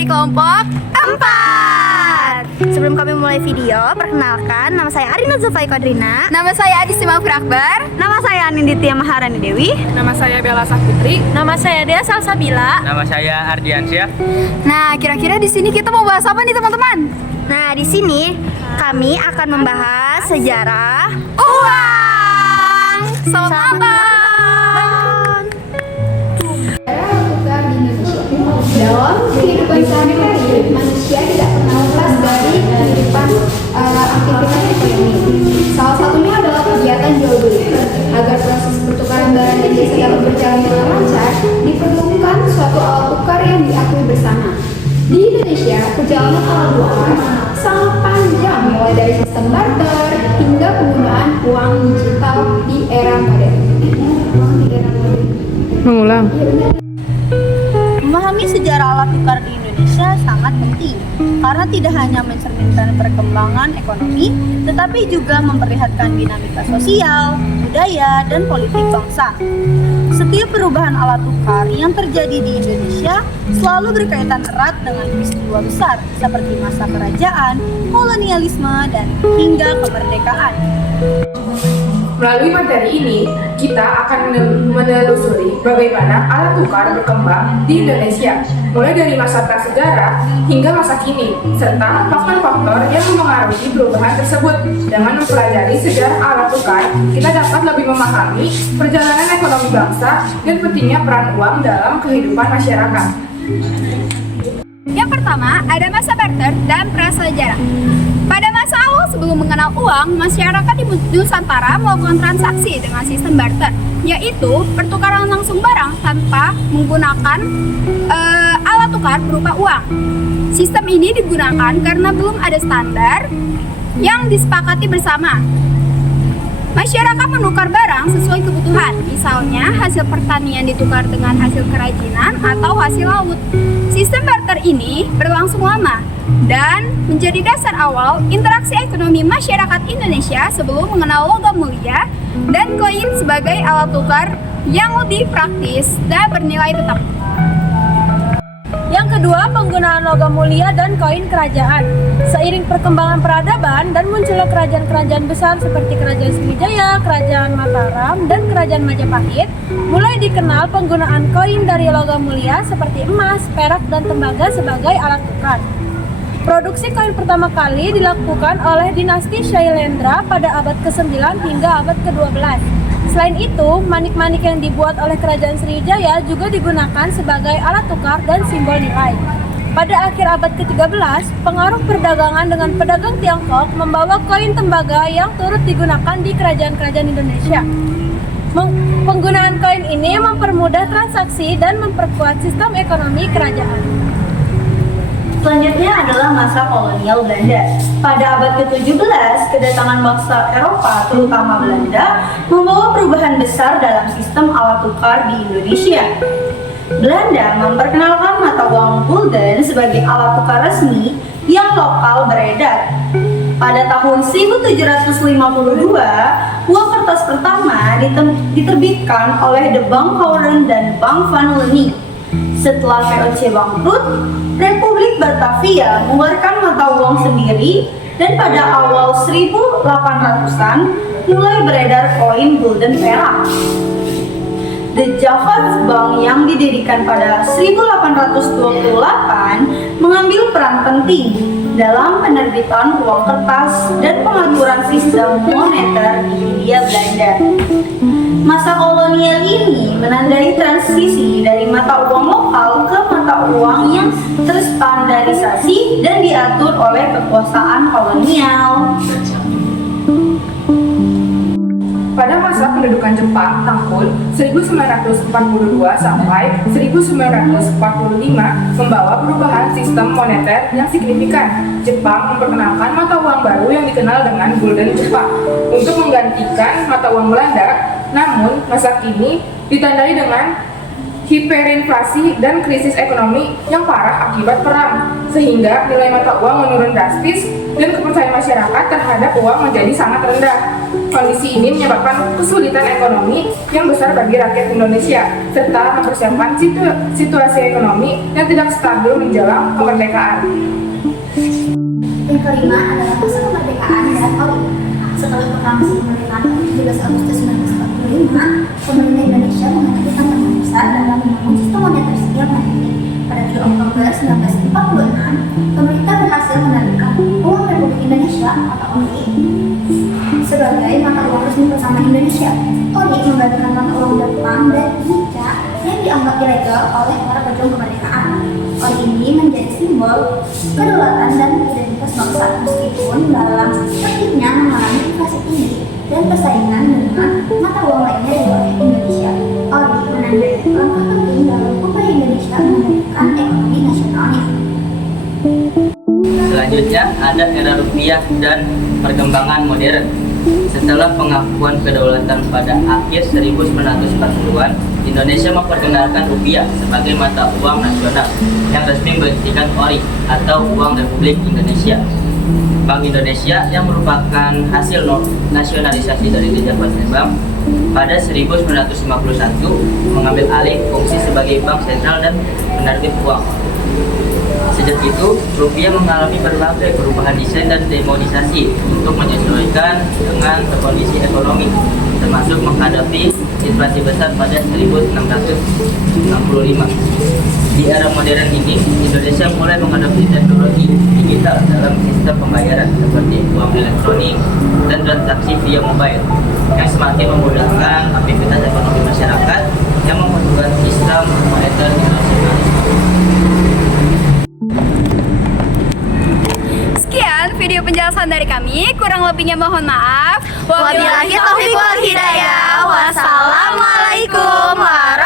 dari kelompok 4. Sebelum kami mulai video, perkenalkan, nama saya Arina Zulfai Kodrina. Nama saya Adi Simafur Akbar. Nama saya Aninditya Maharani Dewi. Nama saya Bella Saputri. Nama saya Dea Salsabila. Nama saya Ardiansyah. Nah, kira-kira di sini kita mau bahas apa nih teman-teman? Nah, di sini kami akan membahas sejarah Uang. Selamat malam. Dalam kehidupan sehari-hari, manusia tidak pernah lepas dari kehidupan aktivitas ekonomi. Salah satunya adalah kegiatan jual beli. Agar proses pertukaran barang dan jasa dapat berjalan dengan lancar, diperlukan suatu alat tukar yang diakui bersama. Di Indonesia, perjalanan alat tukar sangat panjang, mulai dari sistem barter hingga penggunaan uang digital di era modern. Mengulang. Memahami sejarah alat tukar di Indonesia sangat penting karena tidak hanya mencerminkan perkembangan ekonomi, tetapi juga memperlihatkan dinamika sosial, budaya, dan politik bangsa. Setiap perubahan alat tukar yang terjadi di Indonesia selalu berkaitan erat dengan peristiwa besar seperti masa kerajaan, kolonialisme, dan hingga kemerdekaan. Melalui materi ini, kita akan menelusuri bagaimana alat tukar berkembang di Indonesia, mulai dari masa prasejarah hingga masa kini, serta faktor-faktor yang mempengaruhi perubahan tersebut. Dengan mempelajari sejarah alat tukar, kita dapat lebih memahami perjalanan ekonomi bangsa dan pentingnya peran uang dalam kehidupan masyarakat. Yang pertama, ada masa barter dan prasejarah. Pada masa awal sebelum mengenal uang, masyarakat di Nusantara melakukan transaksi dengan sistem barter, yaitu pertukaran langsung barang tanpa menggunakan alat tukar berupa uang. Sistem ini digunakan karena belum ada standar yang disepakati bersama. Masyarakat menukar barang sesuai kebutuhan, misalnya hasil pertanian ditukar dengan hasil kerajinan atau hasil laut. Sistem barter ini berlangsung lama dan menjadi dasar awal interaksi ekonomi masyarakat Indonesia sebelum mengenal logam mulia dan koin sebagai alat tukar yang lebih praktis dan bernilai tetap. Yang kedua, penggunaan logam mulia dan koin kerajaan. Seiring perkembangan peradaban dan munculnya kerajaan-kerajaan besar seperti Kerajaan Sriwijaya, Kerajaan Mataram, dan Kerajaan Majapahit, mulai dikenal penggunaan koin dari logam mulia seperti emas, perak, dan tembaga sebagai alat tukar. Produksi koin pertama kali dilakukan oleh dinasti Shailendra pada abad ke-9 hingga abad ke-12. Selain itu, manik-manik yang dibuat oleh Kerajaan Sriwijaya juga digunakan sebagai alat tukar dan simbol nilai. Pada akhir abad ke-13, pengaruh perdagangan dengan pedagang Tiongkok membawa koin tembaga yang turut digunakan di kerajaan-kerajaan Indonesia. Penggunaan koin ini mempermudah transaksi dan memperkuat sistem ekonomi kerajaan. Selanjutnya adalah masa kolonial Belanda. Pada abad ke-17, kedatangan bangsa Eropa, terutama Belanda, membawa perubahan besar dalam sistem alat tukar di Indonesia. Belanda memperkenalkan mata uang gulden sebagai alat tukar resmi yang lokal beredar. Pada tahun 1752, uang kertas pertama diterbitkan oleh The Bank Horen dan Bank van Lenie. Setelah VOC bangkrut, Republik Batavia mengeluarkan mata uang sendiri dan pada awal 1800-an mulai beredar koin gulden perak. The Java's Bank yang didirikan pada 1828 mengambil peran penting dalam penerbitan uang kertas dan pengaturan sistem moneter di Hindia Belanda. Masa kolonial ini menandai transisi dari mata uang lokal ke mata uang yang terstandarisasi dan diatur oleh kekuasaan kolonial. Pada masa pendudukan Jepang tahun 1942 sampai 1945 membawa perubahan sistem moneter yang signifikan. Jepang memperkenalkan mata uang baru yang dikenal dengan Gulden Jepang untuk menggantikan mata uang Belanda. Namun, masa kini ditandai dengan hiperinflasi dan krisis ekonomi yang parah akibat perang, sehingga nilai mata uang menurun drastis dan kepercayaan masyarakat terhadap uang menjadi sangat rendah. Kondisi ini menyebabkan kesulitan ekonomi yang besar bagi rakyat Indonesia, serta mempersiapkan situasi ekonomi yang tidak stabil menjelang kemerdekaan. Yang kelima adalah masa kemerdekaan dan ORI. Setelah proklamasi kemerdekaan 17 Agustus 1945, pemerintah Indonesia menghadapi tantangan besar dalam membangun sistem moneter yang mandiri. Pada 3 Oktober 1946, pemerintah berhasil menerbitkan Uang Republik Indonesia atau ORI sebagai mata uang resmi bersama Indonesia. ORI menggantikan mata uang Jepang dan Indonesia yang dianggap ilegal oleh para pejuang kemerdekaan. ORI ini menjadi simbol kedaulatan dan identitas bangsa meskipun dalam terbitnya mengalami inflasi tinggi dan persaingan dengan mata uang lainnya di wilayah Indonesia. ORI menandai langkah penting dalam upaya Indonesia memulihkan ekonomi nasionalnya. Selanjutnya ada era rupiah dan perkembangan modern. Setelah pengakuan kedaulatan pada akhir 1940-an, Indonesia memperkenalkan rupiah sebagai mata uang nasional yang resmi berisikan ORI atau Uang Republik Indonesia. Bank Indonesia yang merupakan hasil nasionalisasi dari Jajah Bank pada 1951 mengambil alih fungsi sebagai bank sentral dan penerbit uang. Sejak itu, rupiah mengalami berbagai perubahan desain dan demonisasi untuk menyesuaikan dengan kondisi ekonomi, termasuk menghadapi inflasi besar pada 1665. Di era modern ini, Indonesia mulai mengadopsi teknologi digital dalam sistem pembayaran seperti uang elektronik dan transaksi via mobile, yang semakin memudahkan aktivitas ekonomi masyarakat yang membutuhkan sistem moneter internasional. Sekian video penjelasan dari kami, kurang lebihnya mohon maaf. Wabillahi taufiq wal hidayah. Wassalamualaikum warahmatullahi